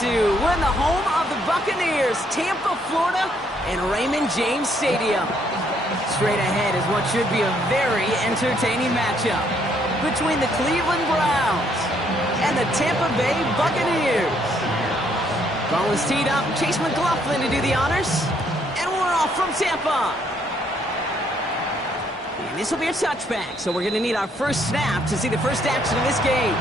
to. We're in the home of the Buccaneers, Tampa, Florida, and Raymond James Stadium. Straight ahead is what should be a very entertaining matchup between the Cleveland Browns and the Tampa Bay Buccaneers. Ball is teed up. Chase McLaughlin to do the honors. And we're off from Tampa. And this will be a touchback, so we're going to need our first snap to see the first action of this game.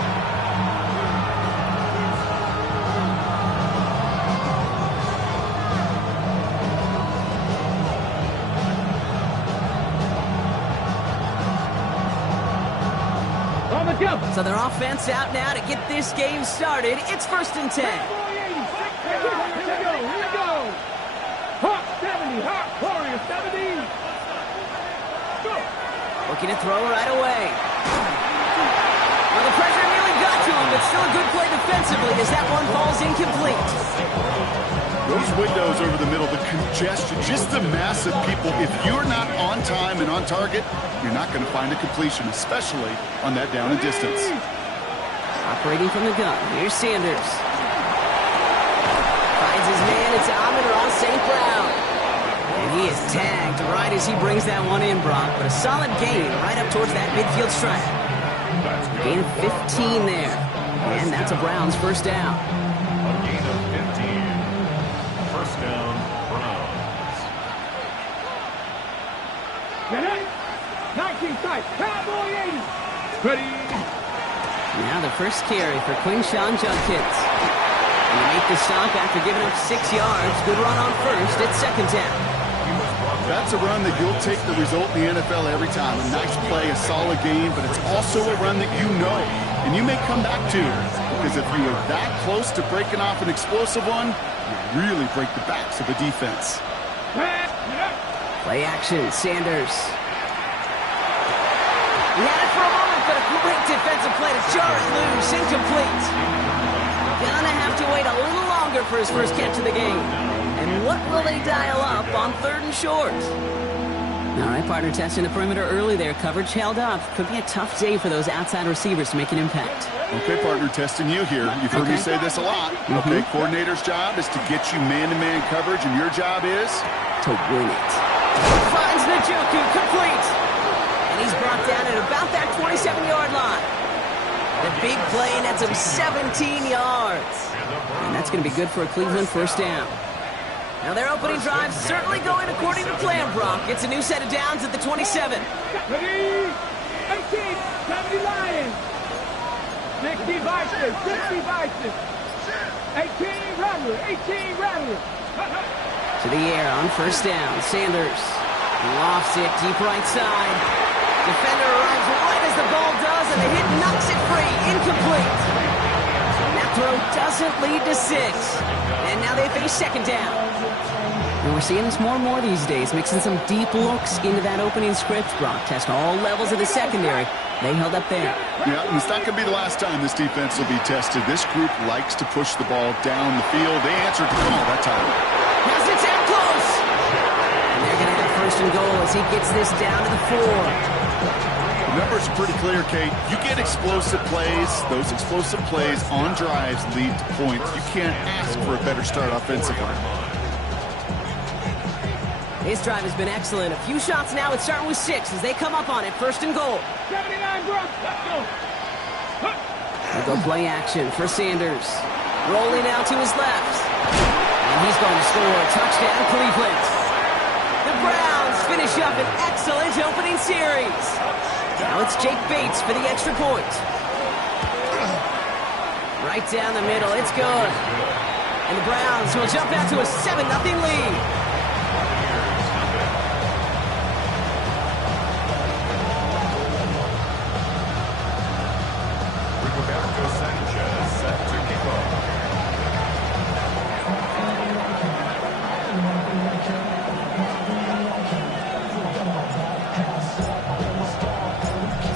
So their offense out now to get this game started. It's 1st and 10. Here we go. Hawk 70, Hawk Warrior 70. Go. Looking to throw right away. Well, the pressure nearly got to him, but still a good play defensively as that one falls incomplete. Those windows over the middle, the congestion, just the mass of people. If you're not on time and on target, you're not going to find a completion, especially on that down and distance. Operating from the gun, here's Sanders. Finds his man, it's Amon-Ra St. Brown. And he is tagged right as he brings that one in, Brock. But a solid gain right up towards that midfield stripe. Gain of 15 there. And that's a Browns first down. A gain of 15. First down, Browns. Get it. 19 tight. Cowboy 80. Ready. Now the first carry for Quinshon Judkins. And they make the stop after giving up 6 yards. Good run on first. It's 2nd down. That's a run that you'll take the result in the NFL every time. A nice play, a solid game, but it's also a run that you know and you may come back to. Because if you are that close to breaking off an explosive one, you really break the backs of the defense. Play action, Sanders. He had it for a moment, but a great defensive play to jar it loose. Incomplete. Gonna have to wait a little longer for his first catch of the game. And what will they dial up on 3rd and short? All right, partner, testing the perimeter early there. Coverage held up. Could be a tough day for those outside receivers to make an impact. Okay, partner, testing you here. You've heard me say this a lot. Okay, coordinator's job is to get you man-to-man coverage, and your job is? To win it. Finds Njoku, complete. And he's brought down at about that 27-yard line. The big play nets him 17 yards. And that's going to be good for a Cleveland first down. Now their opening drive certainly going according to plan, Brock. It's a new set of downs at the 27. Ready. 18. 70 Lions. 60 Vikings. 60 Vikings. 18 Rattler. 18 Rattler. To the air on first down. Sanders lofts it deep right side. Defender arrives right as the ball does, and the hit knocks it free. Incomplete. That throw doesn't lead to 6. And now they face 2nd down. And we're seeing this more and more these days, mixing some deep looks into that opening script, Brock. Test all levels of the secondary. They held up there. Yeah, and it's not going to be the last time this defense will be tested. This group likes to push the ball down the field. They answered the call that time. Has it down close. And they're going to have 1st and goal as he gets this down to the 4. The numbers are pretty clear, Kate. You get explosive plays. Those explosive plays on drives lead to points. You can't ask for a better start offensively. His drive has been excellent. A few shots now. It's starting with 6 as they come up on it. 1st and goal. 79 Brock. Let's go. They go play action for Sanders. Rolling out to his left. And he's going to score. Touchdown, Cleveland. The Browns finish up an excellent opening series. Now it's Jake Bates for the extra point. Right down the middle. It's good. And the Browns will jump out to a 7-0 lead. Roberto Sanchez set to kick off.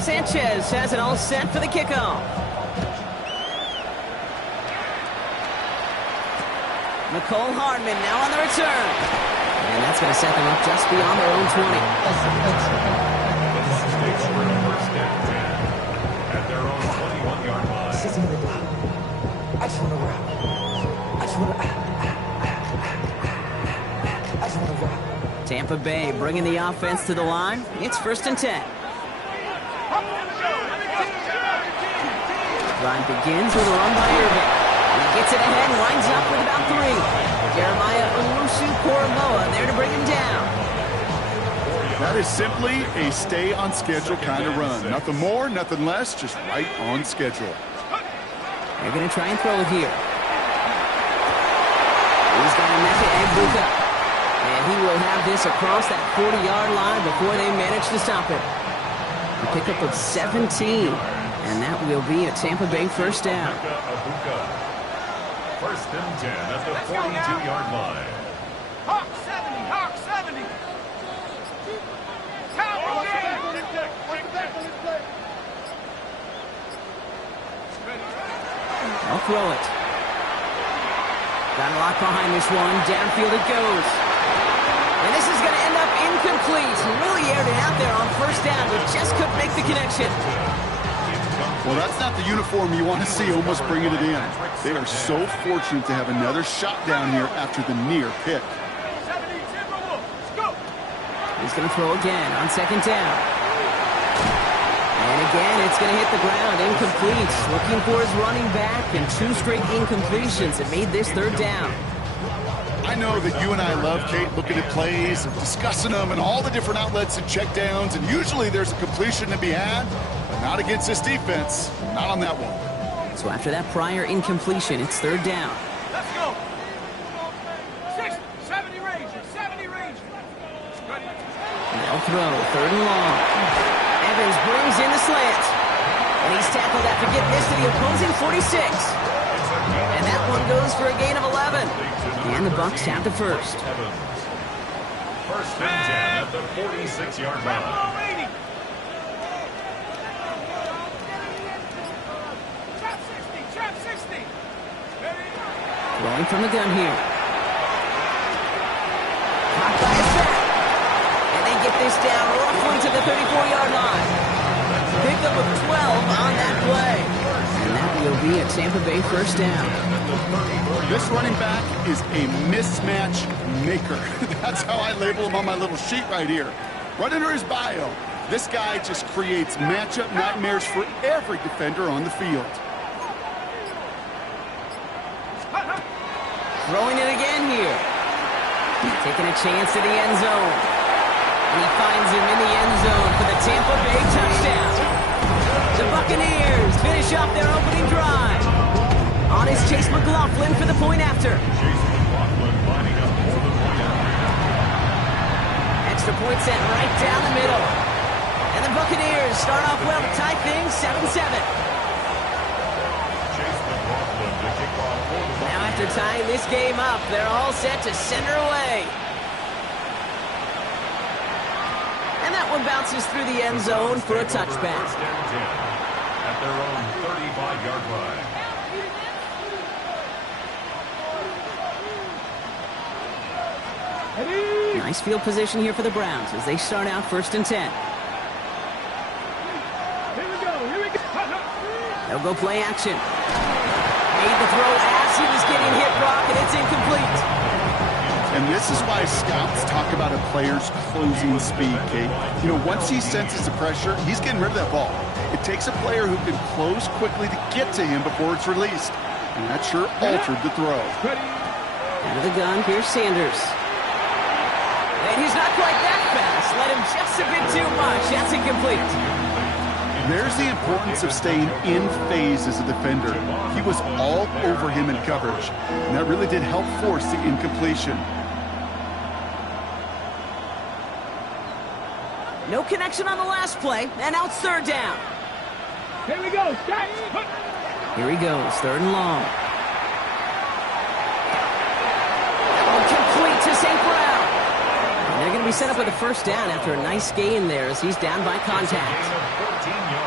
Sanchez has it all set for the kickoff. Nicole Hardman now on the return. And that's going to set them up just beyond their own 20. The Bucs take for a first down 10 at their own 21-yard line. I just want to wrap. Tampa Bay bringing the offense to the line. It's 1st and 10. Drive begins with a run by Irving. He gets it ahead and winds up with about 3. Jeremiah Owusu-Koramoah there to bring him down. That is simply a stay-on-schedule kind of run. Nothing more, nothing less, just right on schedule. They're going to try and throw it here. He's got Emeka Egbuka. And he will have this across that 40-yard line before they manage to stop it. A pickup of 17. And that will be a Tampa Bay 1st down. Egbuka. 1st and 10 at the 42-yard line. Hawk 70, Hawk 70. I'll throw it. Got a lot behind this one. Downfield it goes. And this is going to end up incomplete. Really aired it out there on 1st down, but just couldn't make the connection. Well, that's not the uniform you want to see almost bringing it in. They are so fortunate to have another shot down here after the near pick. He's going to throw again on 2nd down. And again, it's going to hit the ground. Incomplete. Looking for his running back, and 2 straight incompletions. It made this 3rd down. I know that you and I love, Kate, looking at plays and discussing them and all the different outlets and checkdowns, and usually there's a completion to be had, but not against this defense. Not on that one. So after that prior incompletion, it's 3rd down. Let's go. 60, 70 range, 70 range. They'll throw 3rd and long. Evans brings in the slant. And he's tackled after getting this to the opposing 46. And that one goes for a gain of 11. And the Bucs have the 1st. 1st and 10 at the 46-yard line. Trap 60. Throwing from the gun here. Caught by a sack. And they get this down roughly to the 34-yard line. Pickup of 12 on that play. And that will be a Tampa Bay 1st down. This running back is a mismatch maker. That's how I label him on my little sheet right here. Right under his bio, this guy just creates matchup nightmares for every defender on the field. Throwing it again here. Taking a chance to the end zone. And he finds him in the end zone for the Tampa Bay touchdown. The Buccaneers finish off their opening drive. On is Chase McLaughlin for the point after. Extra point set right down the middle. And the Buccaneers start off well to tie things 7-7. Now after tying this game up, they're all set to send her away. And that one bounces through the end zone for a touchback. At their own 35-yard line. Nice field position here for the Browns as they start out 1st and 10. Here we go. They'll go play action. Made the throw as he was getting hit, Brock, and it's incomplete. And this is why scouts talk about a player's closing speed, Kate. You know, once he senses the pressure, he's getting rid of that ball. It takes a player who can close quickly to get to him before it's released. And that sure altered the throw. Out of the gun, here's Sanders. And he's not quite that fast. Let him just a bit too much. That's incomplete. There's the importance of staying in phase as a defender. He was all over him in coverage, and that really did help force the incompletion. No connection on the last play, and now it's 3rd down. Here we go. Stop. Here he goes, 3rd and long. That one complete to St. Brown. And they're going to be set up with a 1st down after a nice gain there as he's down by contact.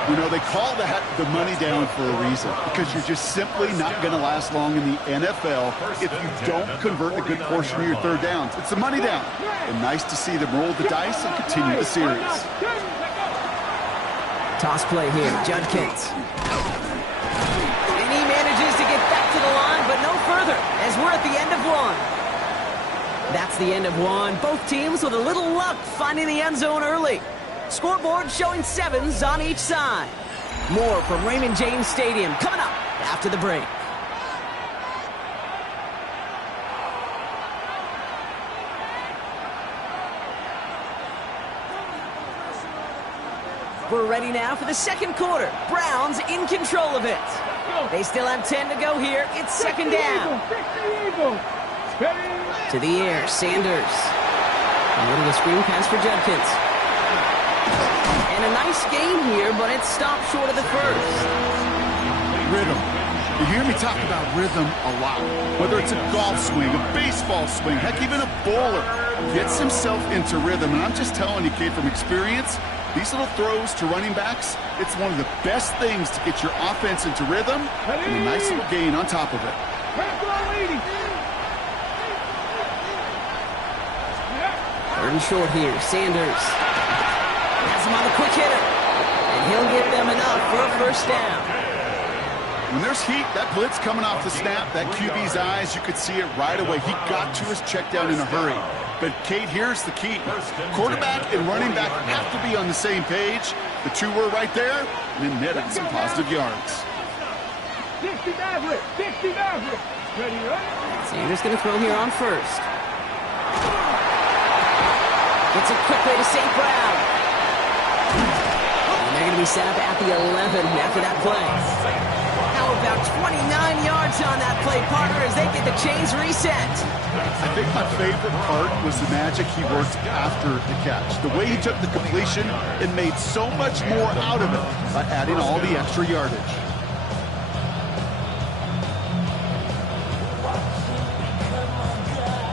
You know, they call that the money down for a reason, because you're just simply not going to last long in the NFL if you don't convert a good portion of your 3rd downs. It's the money down. And nice to see them roll the dice and continue the series. Toss play here, Judkins. And he manages to get back to the line, but no further, as we're at the end of one. That's the end of one. Both teams with a little luck finding the end zone early. Scoreboard showing 7s on each side. More from Raymond James Stadium coming up after the break. We're ready now for the second quarter. Browns in control of it. They still have 10 to go here. It's second down. To the air, Sanders. A little screen pass for Judkins. And a nice gain here, but it's stopped short of the first. Rhythm. You hear me talk about rhythm a lot. Whether it's a golf swing, a baseball swing, heck, even a bowler gets himself into rhythm. And I'm just telling you, kid, from experience, these little throws to running backs, it's one of the best things to get your offense into rhythm and a nice little gain on top of it. Third and short here, Sanders. Has him on the quick hitter. And he'll get them enough for a first down. When there's heat, that blitz coming off the snap, that QB's eyes, you could see it right away. He got to his check down in a hurry. But, Kate, here's the key. Quarterback and running back have to be on the same page. The two were right there, and then net out some positive yards. 60 Maverick! 60 Maverick! Ready, Sanders going to throw here on first. Gets it quickly to St. Brown. And they're going to be set up at the 11 after that play. How about 29 yards on that play, partner, as they get the chains reset. I think my favorite part was the magic he worked after the catch. The way he took the completion and made so much more out of it by adding all the extra yardage.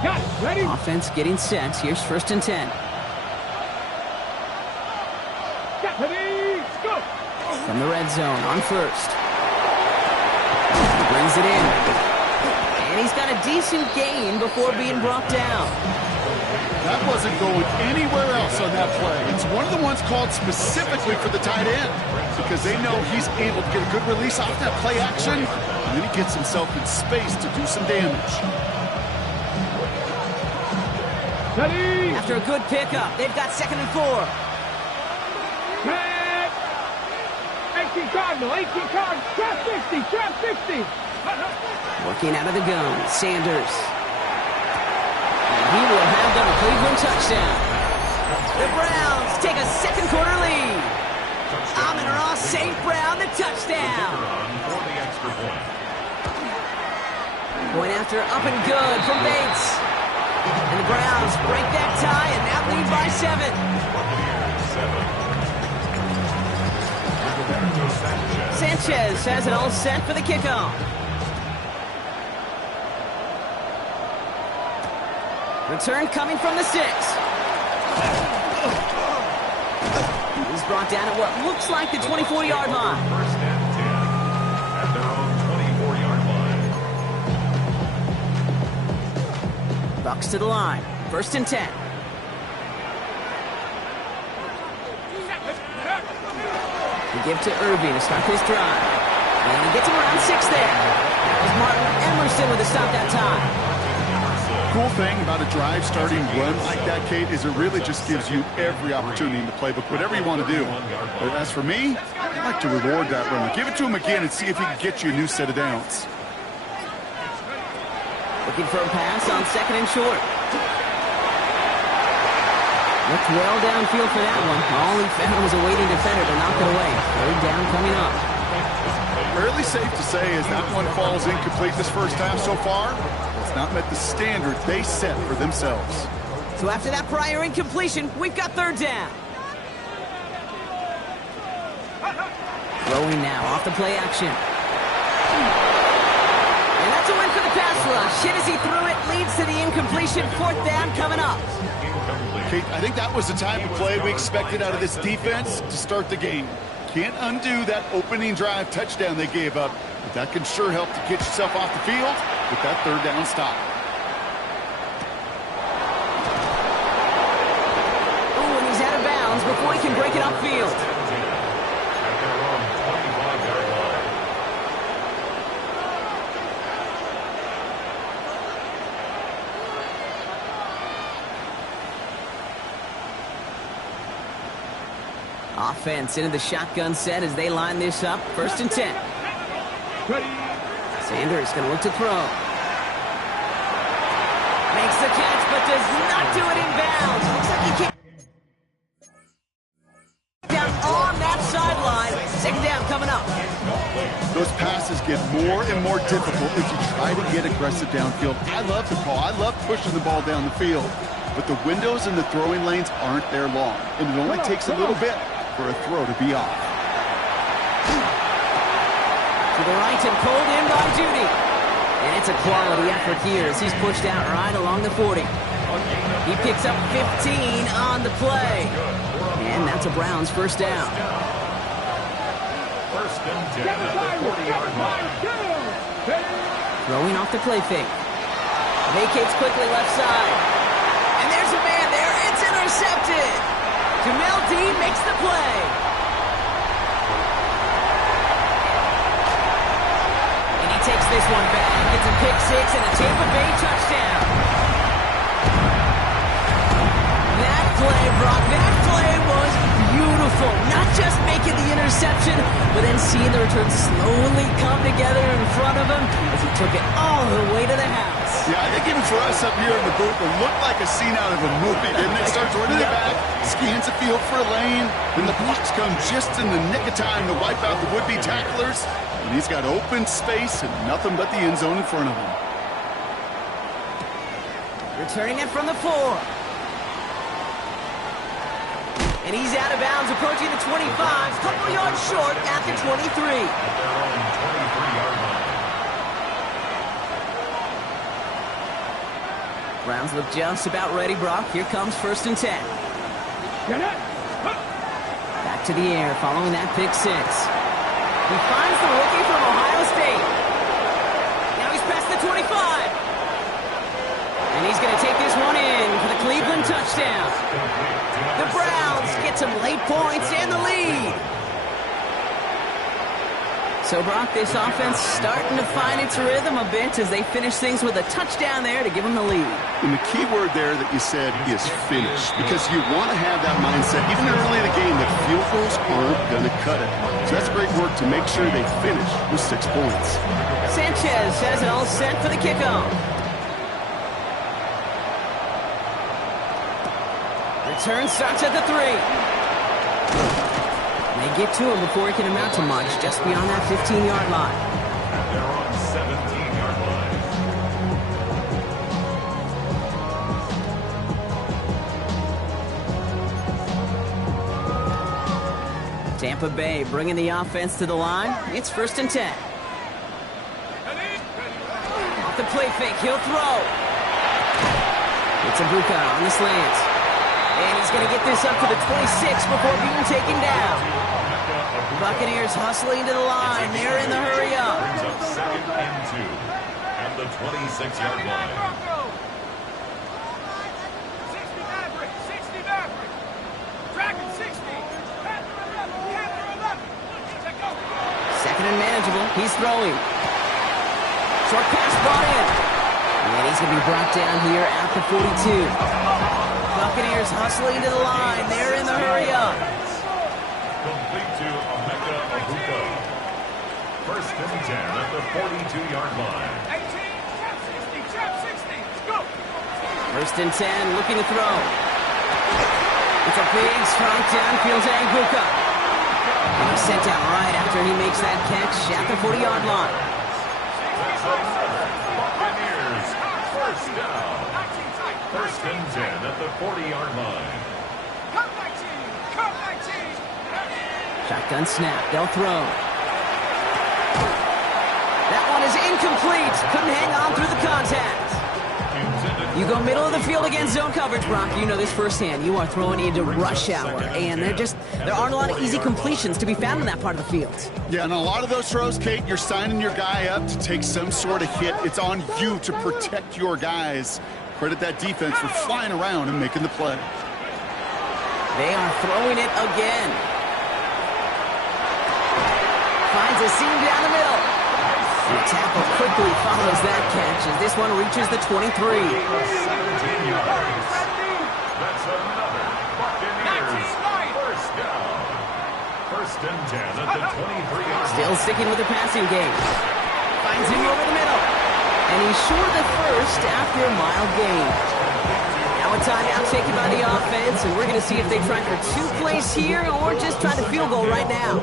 Got it. Ready? Offense getting set. Here's first and 10. Ready, go! From the red zone on first. Brings it in. And he's got a decent gain before being brought down. That wasn't going anywhere else on that play. It's one of the ones called specifically for the tight end because they know he's able to get a good release off that play action, and then he gets himself in space to do some damage. Ready? After a good pickup, they've got second and 4. 18 Cardinal, 18 Cardinal, trap 60, trap 60. Working out of the gun, Sanders. And he will have them a Cleveland touchdown. The Browns take a second quarter lead. Amon-Ra St. Brown, the touchdown. Going after up and good from Bates. And the Browns break that tie and now lead by 7. Sanchez has it all set for the kickoff. Return coming from the 6. He's brought down at what looks like the 24-yard line. First and 10 at their own 24-yard line. Bucks to the line. First and 10. We give to Irving to start his drive. And he gets him around 6 there. As Martin Emerson with a stop that time. Cool thing about a drive starting run like that, Kate, is it really just gives you every opportunity in the playbook, whatever you want to do. But as for me, I'd like to reward that run. Give it to him again and see if he can get you a new set of downs. Looking for a pass on second and short. Looked well downfield for that one. All he found was a waiting defender to knock it away. Third down coming up. Fairly safe to say as that one falls incomplete this first half so far, it's not met the standard they set for themselves. So after that prior incompletion, we've got third down. Throwing now off the play action. And that's a win for the pass rush. Hit as he threw it, leads to the incompletion. Fourth down coming up. Kate, I think that was the type of play we expected out of this defense to start the game. Can't undo that opening drive touchdown they gave up, but that can sure help to get yourself off the field with that third down stop. Ooh, and he's out of bounds before he can break it upfield. Offense into the shotgun set as they line this up. 1st and 10. Sanders going to look to throw. Makes the catch, but does not do it in bounds. Looks like he can't. Down on that sideline. 2nd down coming up. Those passes get more and more difficult if you try to get aggressive downfield. I love the call. I love pushing the ball down the field. But the windows in the throwing lanes aren't there long. And it only takes a little bit for a throw to be off. To the right and pulled in by Judy. And it's a quality effort here as he's pushed out right along the 40. He picks up 15 on the play. And that's a Browns 1st down. 1st and 10 at the 40-yard line. Throwing off the play fake. Vacates quickly left side. And there's a man there. It's intercepted. Jamel Dean makes the play. And he takes this one back. It's a pick 6 and a Tampa Bay touchdown. That play, Brock, that play was beautiful. Not just making the interception, but then seeing the return slowly come together in front of him as he took it all the way to the house. Yeah, I think even for us up here in the booth, it looked like a scene out of a movie, didn't it? Starts running it back, scans the field for a lane, then the blocks come just in the nick of time to wipe out the would-be tacklers, and he's got open space and nothing but the end zone in front of him. Returning it from the 4. And he's out of bounds, approaching the 25, couple yards short at the 23. At their own 23-yard line. Browns look just about ready, Brock. Here comes 1st and 10. Back to the air, following that pick 6. He finds the rookie from Ohio State. Now he's past the 25. And he's going to take this one in for the Cleveland touchdown. The Browns get some late points and the lead. So, Brock, this offense starting to find its rhythm a bit as they finish things with a touchdown there to give them the lead. And the key word there that you said is finish, because you want to have that mindset, even early in the game, that field goals aren't going to cut it. So that's great work to make sure they finish with 6 points. Sanchez has it all set for the kickoff. Return starts at the 3. They get to him before he can amount to much, just beyond that 15-yard line. They're on 17-yard line. Tampa Bay bringing the offense to the line. It's 1st and 10. Off the play fake, he'll throw. It's Ibuka on the slant. And he's going to get this up to the 26 before being taken down. Buccaneers hustling to the line. They're in the hurry up. Brings up 2nd and 2 at the 26-yard line. 60 Maverick, 60 Maverick. Dragon 60. Panther 11, Panther 11. Let's go. 2nd and manageable. He's throwing. Short pass brought in. And he's going to be brought down here at the 42. Buccaneers hustling to the line. They're in the hurry up. Complete to Emeka Egbuka. 1st and 10 at the 42-yard line. 18, jab 60, jab 60. Let's go. 1st and 10, looking to throw. It's a big strike downfield to Egbuka. And he's sent out right after he makes that catch at the 40-yard line. That's another Buccaneers 1st down. 1st and 10 at the 40-yard line. Come 19, come 19. Shotgun snap, they'll throw. That one is incomplete. Couldn't hang on through the contact. You go middle of the field against zone coverage, Brock. You know this firsthand. You are throwing into rush hour, and there aren't a lot of easy completions to be found in that part of the field. Yeah, and a lot of those throws, Kate, you're signing your guy up to take some sort of hit. It's on you to protect your guys. Credit that defense for flying around and making the play. They are throwing it again. Finds a seam down the middle. The tackle quickly follows that catch as this one reaches the 23. 17 yards. That's another Buccaneers 1st down. First and 10 at the 23-yard Still line. sticking with the passing game. Finds him over the middle. And he's short of the first after a mild gain. Now a timeout taken by the offense, and we're going to see if they try for 2 plays here or just try the field goal right now.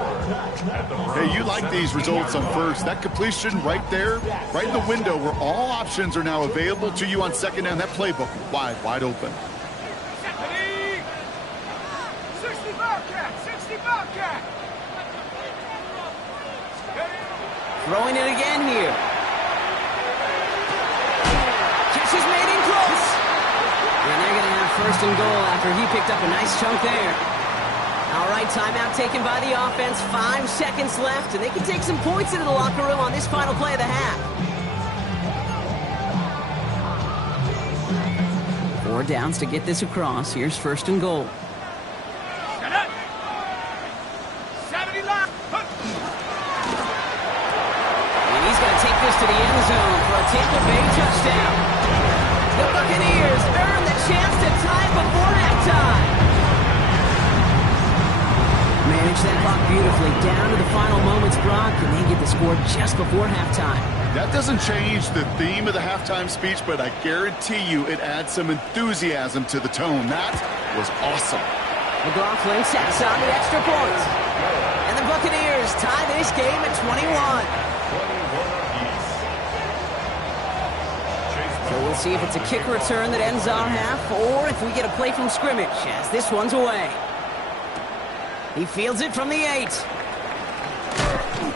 Hey, you like these results on first. That completion right there, right in the window where all options are now available to you on second down. That playbook wide open. 60 Bobcat! 60 Bobcat! Throwing it again here. Catch is made in close. And they're going to have first and goal after he picked up a nice chunk there. All right, timeout taken by the offense. 5 seconds left, and they can take some points into the locker room on this final play of the half. 4 downs to get this across. Here's first and goal. Set up! 70 line! And he's going to take this to the end zone for a Tampa Bay touchdown. The Buccaneers earn the chance to tie it before halftime. Manage that clock beautifully down to the final moments, Brock, and they get the score just before halftime. That doesn't change the theme of the halftime speech, but I guarantee you it adds some enthusiasm to the tone. That was awesome. McLaughlin sets on the extra point. And the Buccaneers tie this game at 21. So we'll see if it's a kick return that ends our half, or if we get a play from scrimmage, as this one's away. He fields it from the 8.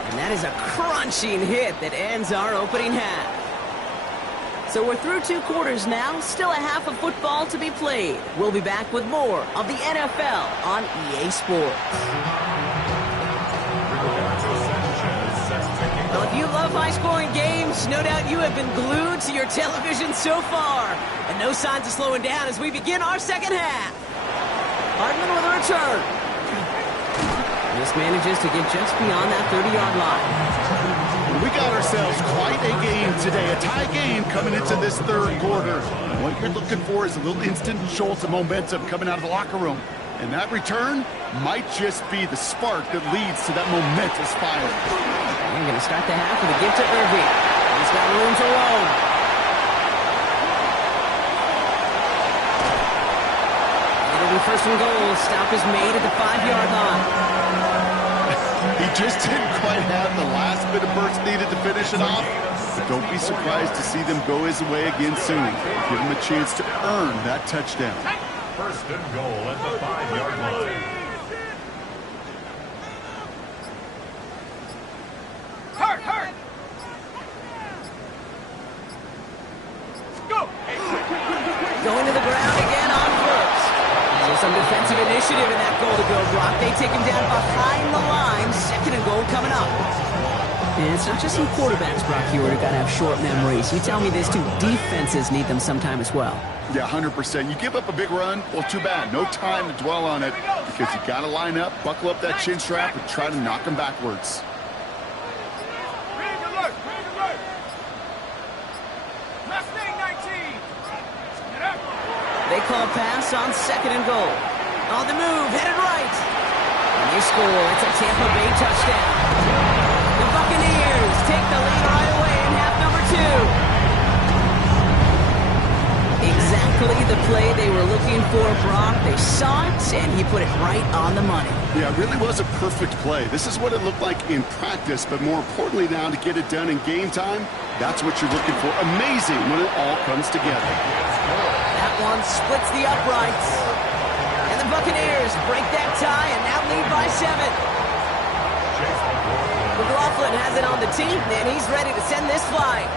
And that is a crunching hit that ends our opening half. So we're through 2 quarters now, still a half of football to be played. We'll be back with more of the NFL on EA Sports. Well, if you love high-scoring games, no doubt you have been glued to your television so far. And no signs of slowing down as we begin our second half. Hardman with a return. This manages to get just beyond that 30-yard line. We got ourselves quite a game today, a tie game coming into this third quarter. What you're looking for is a little instant jolt of momentum coming out of the locker room. And that return might just be the spark that leads to that momentous fire. We're going to start the half with a give to Irving. He's got room to roll. It'll be first and goal. Stop is made at the 5-yard line. He just didn't quite have the last bit of burst needed to finish it off. But don't be surprised to see them go his way again soon. Give him a chance to earn that touchdown. First and goal at the 5-yard line. Hurt! Go! Going to the ground again on first. So some defensive initiative in that goal to go, Brock. They take him down behind the line. Second and goal coming up. And it's not just some quarterbacks, Brock, here who got to have short memories. You tell me this too. Defenses need them sometime as well. Yeah, 100%. You give up a big run, well, too bad. No time to dwell on it because you got to line up, buckle up that chin strap, and try to knock him backwards. Bring alert! Mustang 19! Get up! They call pass on second and goal. On the move, headed right. And they score. It's a Tampa Bay touchdown. The Buccaneers take the lead right away in half number 2. Exactly the play they were looking for, Brock. They saw it, and he put it right on the money. Yeah, it really was a perfect play. This is what it looked like in practice, but more importantly now to get it done in game time, that's what you're looking for. Amazing when it all comes together. That one splits the uprights. And the Buccaneers break that tie and now lead by 7. McLaughlin has it on the team, and he's ready to send this flying.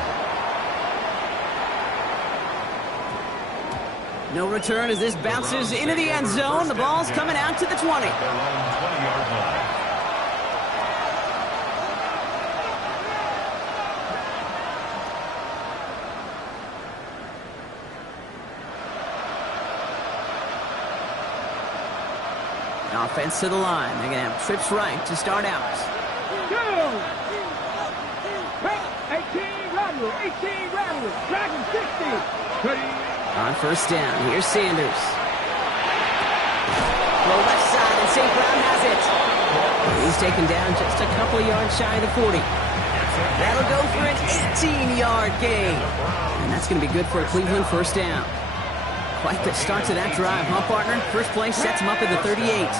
No return as this bounces into the end zone. The ball's coming out to the 20. Their own 20-yard line. Offense to the line. They're going to have trips right to start out. Go! 18 Radler, 18 Radler, Dragon 60. On first down, here's Sanders. Throw left side, and St. Brown has it. He's taken down just a couple of yards shy of the 40. That'll go for an 18-yard gain. And that's going to be good for a Cleveland first down. Quite the start to that drive, huh, partner? First play sets him up at the 38.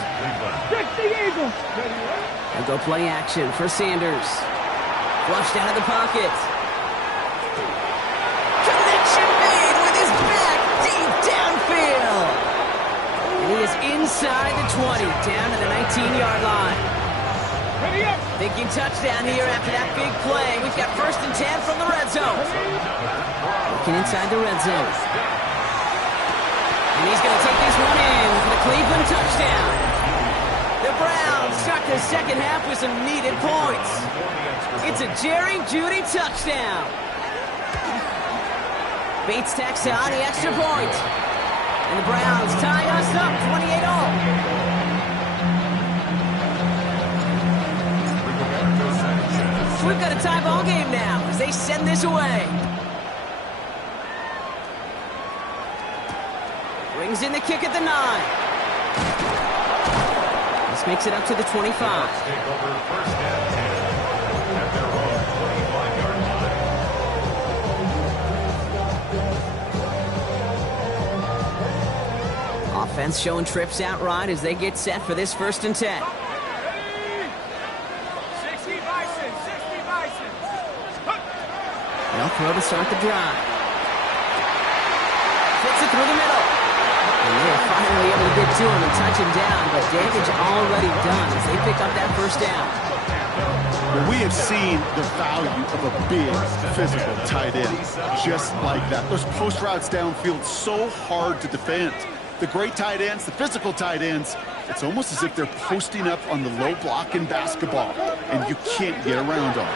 They'll go play action for Sanders. Flushed out of the pocket. Connection made with his back deep downfield. And he is inside the 20, down to the 19-yard line. Thinking touchdown here after that big play. We've got 1st and 10 from the red zone. Looking inside the red zone. And he's going to take this one in for the Cleveland touchdown. The Browns start the second half with some needed points. It's a Jerry Jeudy touchdown. Bates tacks on the extra point. And the Browns tie us up 28-all. So we've got a tie ball game now as they send this away. Brings in the kick at the 9. This makes it up to the 25. Take over 1st and 10 at their own 25-yard line. Offense showing trips out right as they get set for this 1st and 10. 60 Bison, 60 Bison. They'll throw to start the drive. Fits it through the middle. And they're finally able to get to him and touch him down, but damage already done as they pick up that first down. Well, we have seen the value of a big, physical tight end just like that. Those post routes downfield so hard to defend. The great tight ends, the physical tight ends, it's almost as if they're posting up on the low block in basketball, and you can't get around them.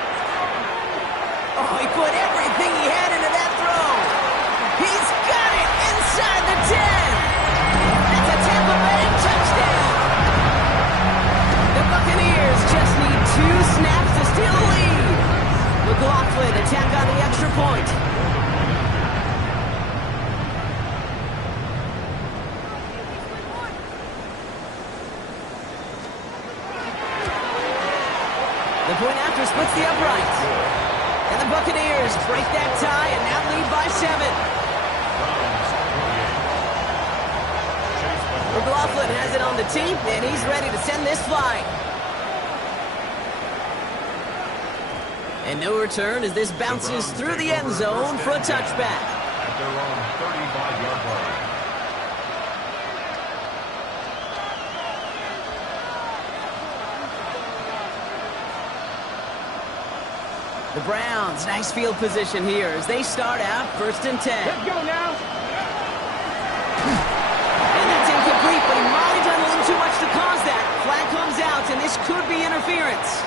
Oh, he put everything he had into that throw. He's got it inside the 10. That's a Tampa Bay touchdown. The Buccaneers just need 2 snaps to steal the lead. McLaughlin attack on the extra point. The point after splits the upright. And the Buccaneers break that tie and now lead by 7. McLaughlin has it on the team, and he's ready to send this flying. And no return as this bounces through the end zone for a touchback. At their own 35-yard line. The Browns, nice field position here as they start out 1st and 10. Let's go now. And that's incomplete, but he might have done a little too much to cause that. Flag comes out, and this could be interference.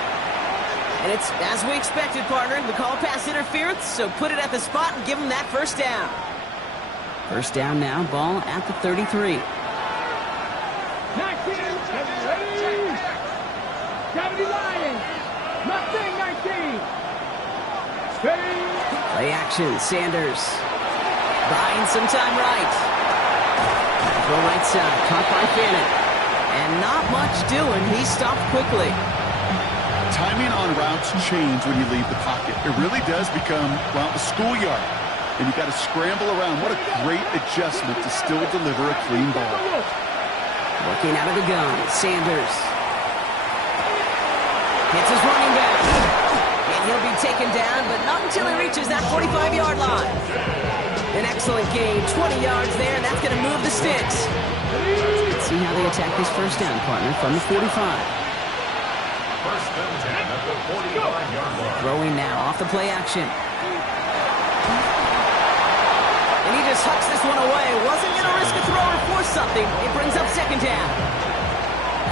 And it's, as we expected, partner, the call pass interference, so put it at the spot and give him that first down. First down now, ball at the 33. 19, ready. Gravity Lions. Nothing, 19. Steady. Play action, Sanders. Buying some time right. Go right side, caught by Fannin. And not much doing, he stopped quickly. Timing on routes change when you leave the pocket. It really does become, well, a schoolyard. And you got to scramble around. What a great adjustment to still deliver a clean ball. Working out of the gun, Sanders. Hits his running back. And he'll be taken down, but not until he reaches that 45-yard line. An excellent gain, 20 yards there, and that's going to move the sticks. Let's see how they attack this first down, partner, from the 45. 1st and 10 at the 45-yard line. Throwing now off the play action. And he just hucks this one away. Wasn't going to risk a throw or force something. It brings up 2nd down.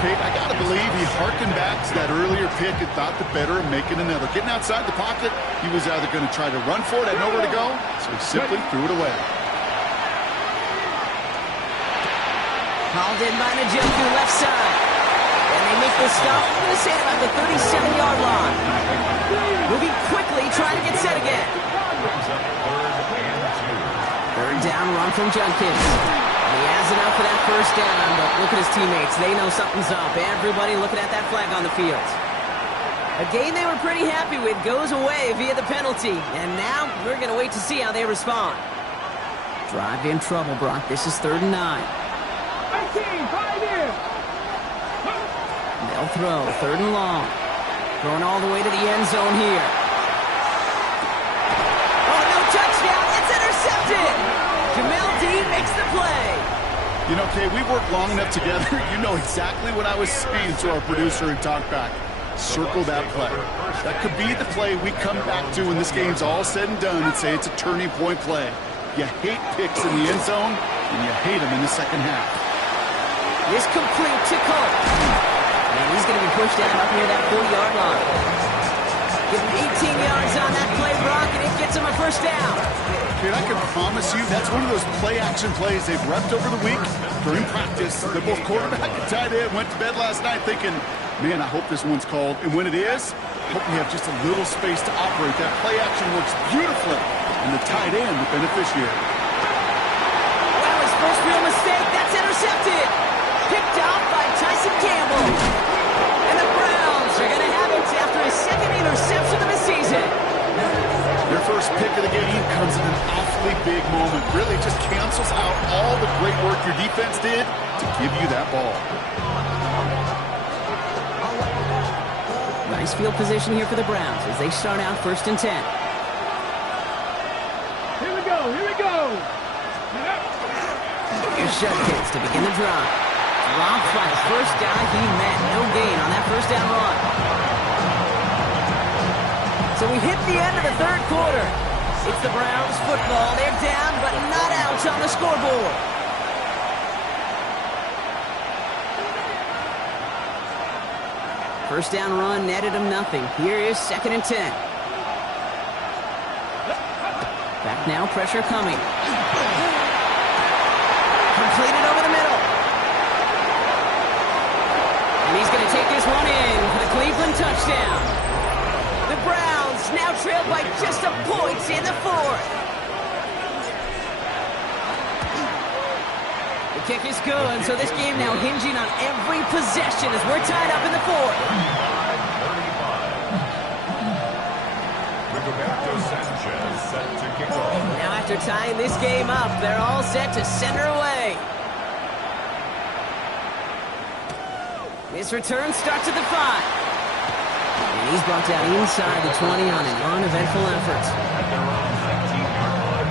Kate, I got to believe he harkened back to that earlier pick and thought the better of making another. Getting outside the pocket, he was either going to try to run for it, had nowhere to go, so he simply threw it away. Hauled in by Njoku, left side. And they make the stop. I'm going to say about the 37-yard line. Moving quickly, trying to get set again. Brings up 3rd and 2. 3rd down, run from Junkins. He has enough for that first down, but look at his teammates. They know something's up. Everybody looking at that flag on the field. A game they were pretty happy with goes away via the penalty. And now we're going to wait to see how they respond. Drive in trouble, Brock. This is 3rd and 9. 18, 5 in. They'll throw, 3rd and long. Going all the way to the end zone here. Oh, no touchdown. It's intercepted. Jamel Dean makes the play. You know, Kay, we worked long enough together. You know exactly what I was saying to our producer and talkback. Circle that play. That could be the play we come back to when this game's all said and done and say it's a turning point play. You hate picks in the end zone, and you hate them in the second half. This complete to Colt. And he's going to be pushed down up near that 40-yard line. Give him 18 yards on that play, Brock, and it gets him a first down. Dude, I can promise you that's one of those play-action plays they've repped over the week during practice. That both quarterback and tight end went to bed last night thinking, man, I hope this one's called. And when it is, I hope we have just a little space to operate. That play-action works beautifully, and the tight end, the beneficiary. Well, his first real mistake, that's intercepted. Picked off by Tyson Campbell. And the Browns are going to have it after his second interception of the season. Your first pick of the game comes in an awfully big moment. Really just cancels out all the great work your defense did to give you that ball. Nice field position here for the Browns as they start out 1st and 10. Here we go, here we go. Here's Judkins to begin the drive. Dropped by the first guy he met. No gain on that first down run. So we hit the end of the 3rd quarter. It's the Browns football. They're down, but not out on the scoreboard. First down run netted him nothing. Here is 2nd and 10. Back now, pressure coming. Completed over the middle. And he's going to take this one in for the Cleveland touchdown. The Browns now trailed by just a point in the 4th. The kick is good, so this game now hinging on every possession as we're tied up in the 4th. Rigoberto Sanchez set to kick off. Now after tying this game up, they're all set to send her away. This return starts at the 5. And he's brought down inside the 20 on an uneventful effort. At their own 19-yard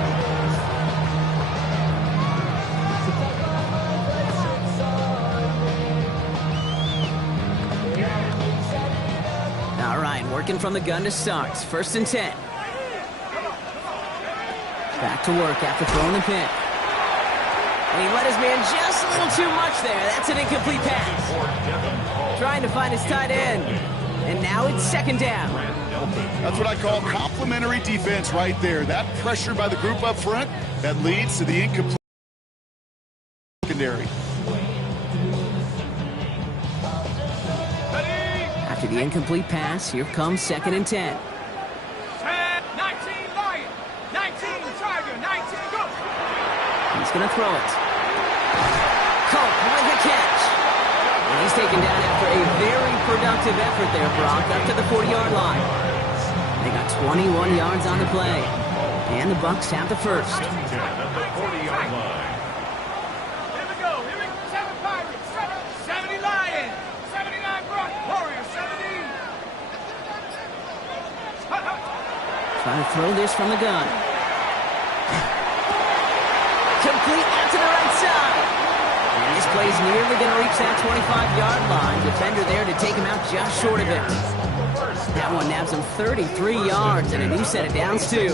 line. All right, working from the gun to start. 1st and 10. Back to work after throwing the pick. And he let his man just a little too much there. That's an incomplete pass. Trying to find his tight end. And now it's 2nd down. That's what I call complimentary defense right there. That pressure by the group up front, that leads to the incomplete secondary. After the incomplete pass, here comes 2nd and 10. 19 Lion, 19 Tiger, 19 go. He's going to throw it. Colt with the catch. And he's taken down after a very productive effort there, Brock, up to the 40-yard line. They got 21 yards on the play. And the Bucs have the first. 10 at the 40-yard line. Here we go, 7 Pirates, 70 Lion, 79 Brock, Warriors, 70. Trying to throw this from the gun. Complete out to the right side. And this play's nearly going to reach that 25-yard line. Defender there to take him out just short of it. That one nabs him 33 yards and a new set of downs, too.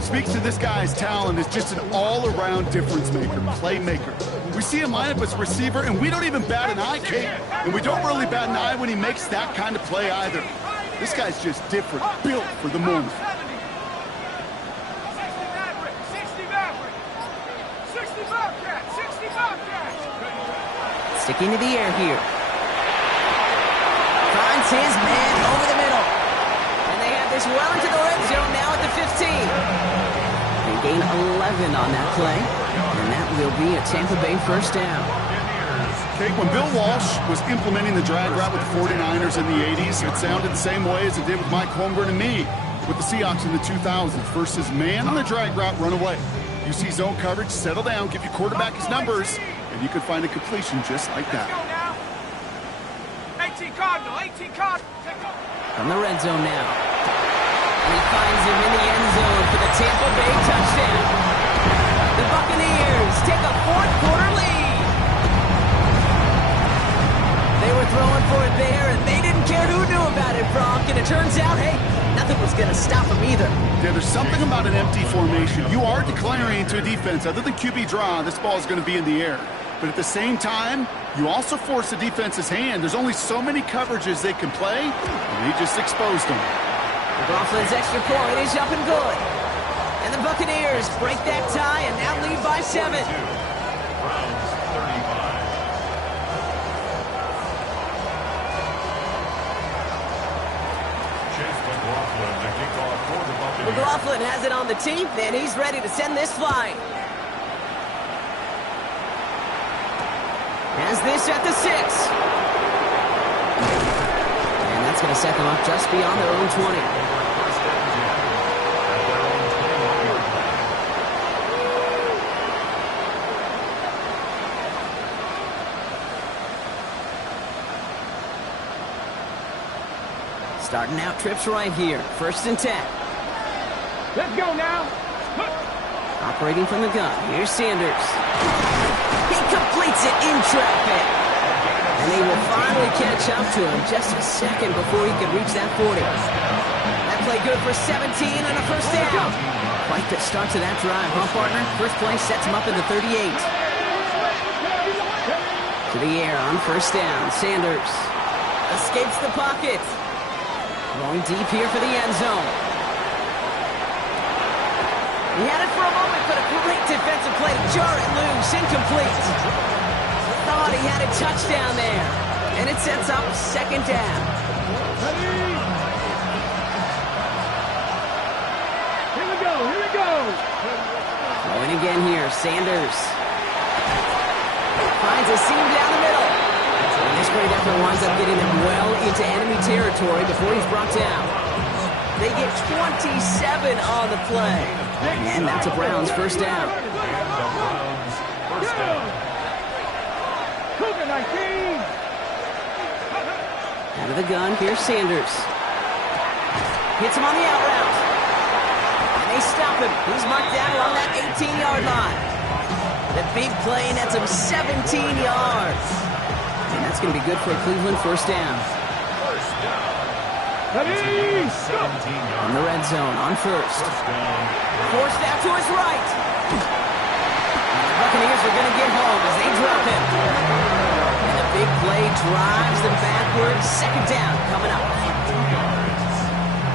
Speaks to this guy's talent as just an all-around difference maker, playmaker. We see him line up as a receiver, and we don't even bat an eye, Kate. And we don't really bat an eye when he makes that kind of play either. This guy's just different, built for the moment. 60 Maverick, 60 Bobcat, 60 Bobcat. Sticking to the air here. Finds his man over the middle. And they have this well into the red zone now at the 15. They gain 11 on that play. And that will be a Tampa Bay first down. Okay, when Bill Walsh was implementing the drag route with the 49ers in the 80s, it sounded the same way as it did with Mike Holmgren and me with the Seahawks in the 2000s versus man on the drag route, run away. You see zone coverage, settle down, give your quarterback his numbers, and you could find a completion just like that. Let's go now. 18 Cardinal, 18 Cardinal. Take over. From the red zone now. And he finds him in the end zone for the Tampa Bay touchdown. The Buccaneers take a fourth-quarter lead. They were throwing for it there, and they didn't care who knew about it, Brock. And it turns out, hey, nothing was going to stop them either. Yeah, there's something about an empty formation. You are declaring to a defense, other than QB draw, this ball is going to be in the air. But at the same time, you also force the defense's hand. There's only so many coverages they can play, and they just exposed them. McLaughlin's extra point is up and good. And the Buccaneers break that tie and now lead by 7. Browns 35. Chase McLaughlin to kick off for the Buccaneers. McLaughlin has it on the team, and he's ready to send this flying. Has this at the 6. And that's going to set them up just beyond their own 20. First and 10 at their own 21-yard line. Starting out trips right here. First and 10. Let's go now. Operating from the gun. Here's Sanders. He completes it in traffic. And they will finally catch up to him just a second before he could reach that 40. That play good for 17 and a first down. Quite the start to that drive, huh, partner? First play sets him up in the 38. To the air on first down. Sanders escapes the pocket. Going deep here for the end zone. He had it for a moment, but a great defensive play to jar it loose. Incomplete. Thought he had a touchdown there. And it sets up second down. Here we go, here we go. Going again here, Sanders. Finds a seam down the middle. And this great effort winds up getting him well into enemy territory before he's brought down. They get 27 on the play. And that's a Browns first down. And the Browns first down. Cougar 19. Out of the gun, here's Sanders. Hits him on the out route. And they stop him. He's marked down along that 18-yard line. The big play nets him 17 yards. And that's going to be good for a Cleveland first down. First down. Ready, 17 yards. In the red zone on first. First down. Forced out to his right. And the Buccaneers are going to get home as they drop him. And the big play drives them backwards. Second down coming up. 2 yards.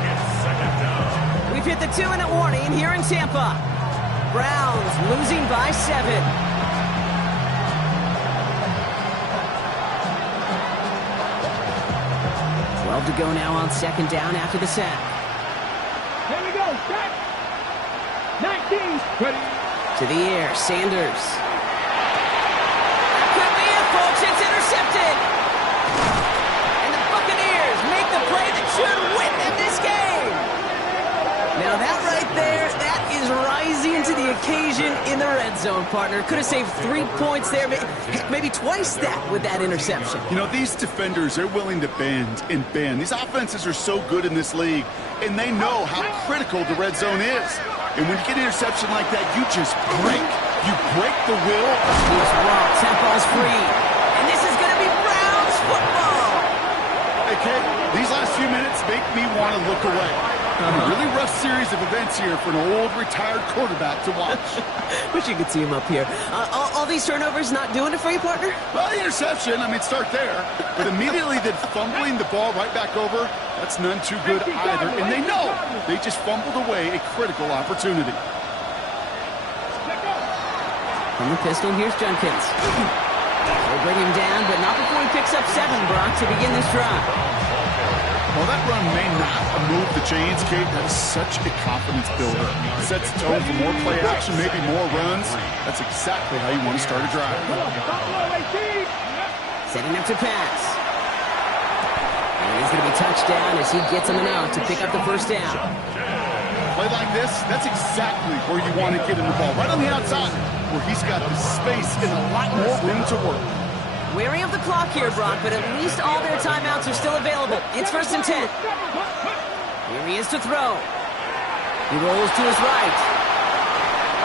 It's second down. We've hit the 2-minute warning here in Tampa. Browns losing by 7. 12 to go now on second down after the sack. Here we go, set. 19. Ready. To the air, Sanders. That could be it, folks. It's intercepted. And the Buccaneers make the play that should win them this game. Now that right there, that is rising to the occasion in the red zone, partner. Could have saved 3 points there, maybe twice that with that interception. You know, these defenders, they're willing to bend and bend. These offenses are so good in this league, and they know how critical the red zone is. And when you get an interception like that, you just break. You break the will. He's rocked. Temple's free. And this is going to be Browns football. Hey, Kid, these last few minutes make me want to look away. A really rough series of events here for an old retired quarterback to watch. Wish you could see him up here. All these turnovers not doing it for you, partner? Well, the interception, I mean, start there. But immediately then fumbling the ball right back over, that's none too good either. And they know they just fumbled away a critical opportunity. From the pistol, here's Jenkins. They'll bring him down, but not before he picks up 7, Brock, to begin this drive. While that run may not move the chains, Kate, that is such a confidence builder. It sets the tone for more play action, maybe more runs. That's exactly how you want to start a drive. Setting up to pass. And he's going to be touched down as he gets him an out to pick up the first down. Play like this, that's exactly where you want to get him the ball. Right on the outside, where he's got the space and a lot more room to work. Wary of the clock here, Brock, but at least all their timeouts are still available. It's 1st and 10. Here he is to throw. He rolls to his right.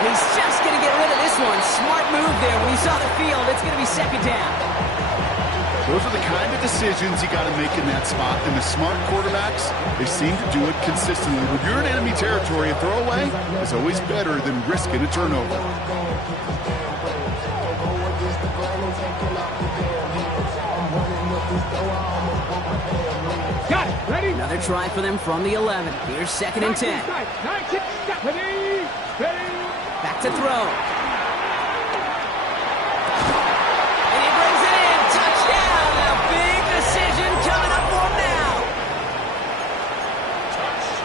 And he's just going to get rid of this one. Smart move there. When you saw the field, it's going to be 2nd down. Those are the kind of decisions you got to make in that spot. And the smart quarterbacks, they seem to do it consistently. When you're in enemy territory, a throwaway is always better than risking a turnover. Got it. Ready? Another try for them from the 11. Here's 2nd and 10. Back to throw. And he brings it in. Touchdown. A big decision coming up for him now.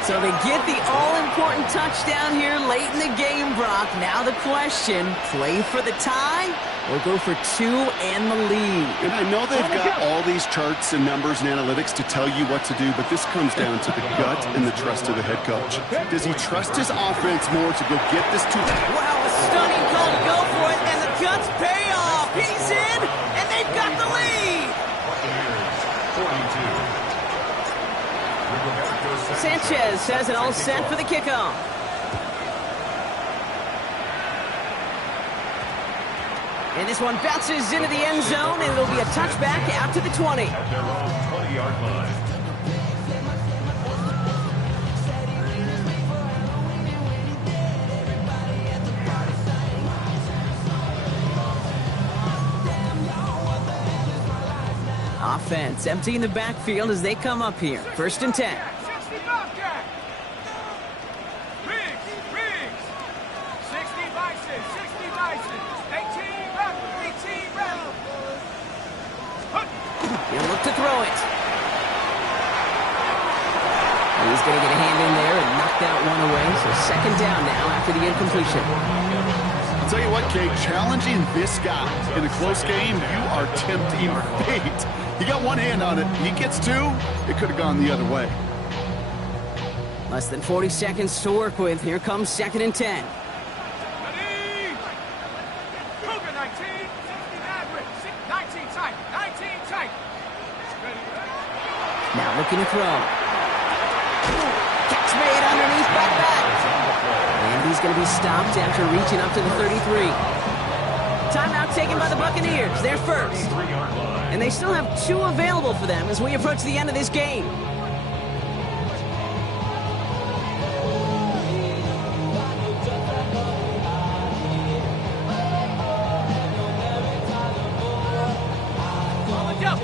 So they get the all-important touchdown here late in the game, Brock. Now the question, play for the tie or go for 2 and the lead? And I know they've got all these charts and numbers and analytics to tell you what to do, but this comes down to the gut and the trust of the head coach. Does he trust his offense more to go get this to... Wow, a stunning call to go for it, and the guts pay off. He's in, and they've got the lead. Sanchez has it all set for the kickoff. And this one bounces into the end zone, and it'll be a touchback out to the 20. At their own 20-yard line. Offense emptying the backfield as they come up here. 1st and 10. 60 Bobcat. Riggs. 60 Bison. 60 Bison. 18 Rebel. 18 Rebel. He'll look to throw it. And he's going to get a hand in there and knock that one away. So 2nd down now after the incompletion. I'll tell you what, Kate, challenging this guy in a close game, you are tempting fate. He got one hand on it. He gets 2. It could have gone the other way. Less than 40 seconds to work with. Here comes 2nd and 10. Ready? Cougar 19. 60 Maverick. 19 tight. 19 tight. Ready? Now looking to throw. Catch made underneath by back. And he's going to be stopped after reaching up to the 33. Timeout taken by the Buccaneers. They're first. And they still have 2 available for them as we approach the end of this game.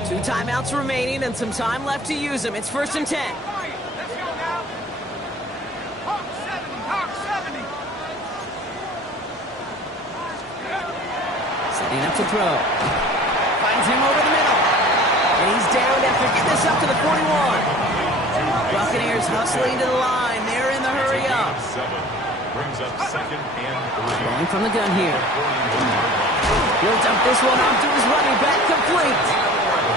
Two timeouts remaining and some time left to use them. It's 1st and 10. Let's go now. Hawk 70. Hawk 70. Setting up to throw. Finds him over the middle. And he's down after getting this up to the 41. Buccaneers hustling to the line. They're in the hurry up. Brings up 2nd and 3. Going from the gun here. He'll dump this one off to his running back, complete.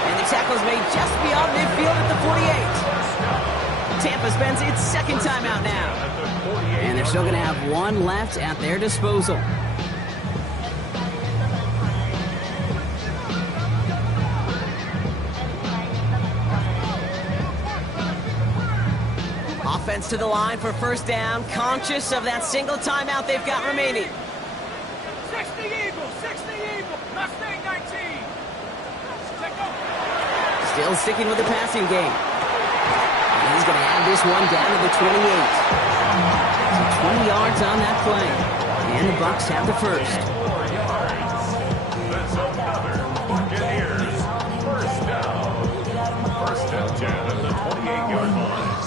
And the tackle's made just beyond midfield at the 48. Tampa spends its 2nd timeout now. And they're still going to have 1 left at their disposal. Offense to the line for 1st down, conscious of that single timeout they've got remaining. 60 Eagle. 60 Eagle. Mustang 19. Check up. Still sticking with the passing game. And he's going to add this one down to the 28. So 20 yards on that play. And the Bucs have the first. That's another Buccaneers 1st down. 1st and 10 at the 28-yard line.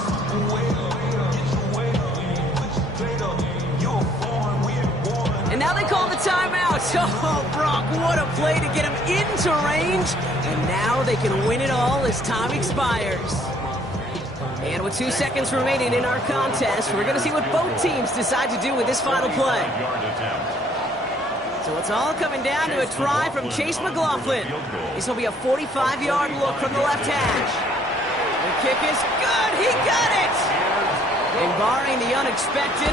And now they call the timeout. Oh, Brock, what a play to get him into range. And now they can win it all as time expires. And with 2 seconds remaining in our contest, we're going to see what both teams decide to do with this final play. So it's all coming down to a try from Chase McLaughlin. This will be a 45-yard look from the left hash. The kick is good. He got it! And barring the unexpected,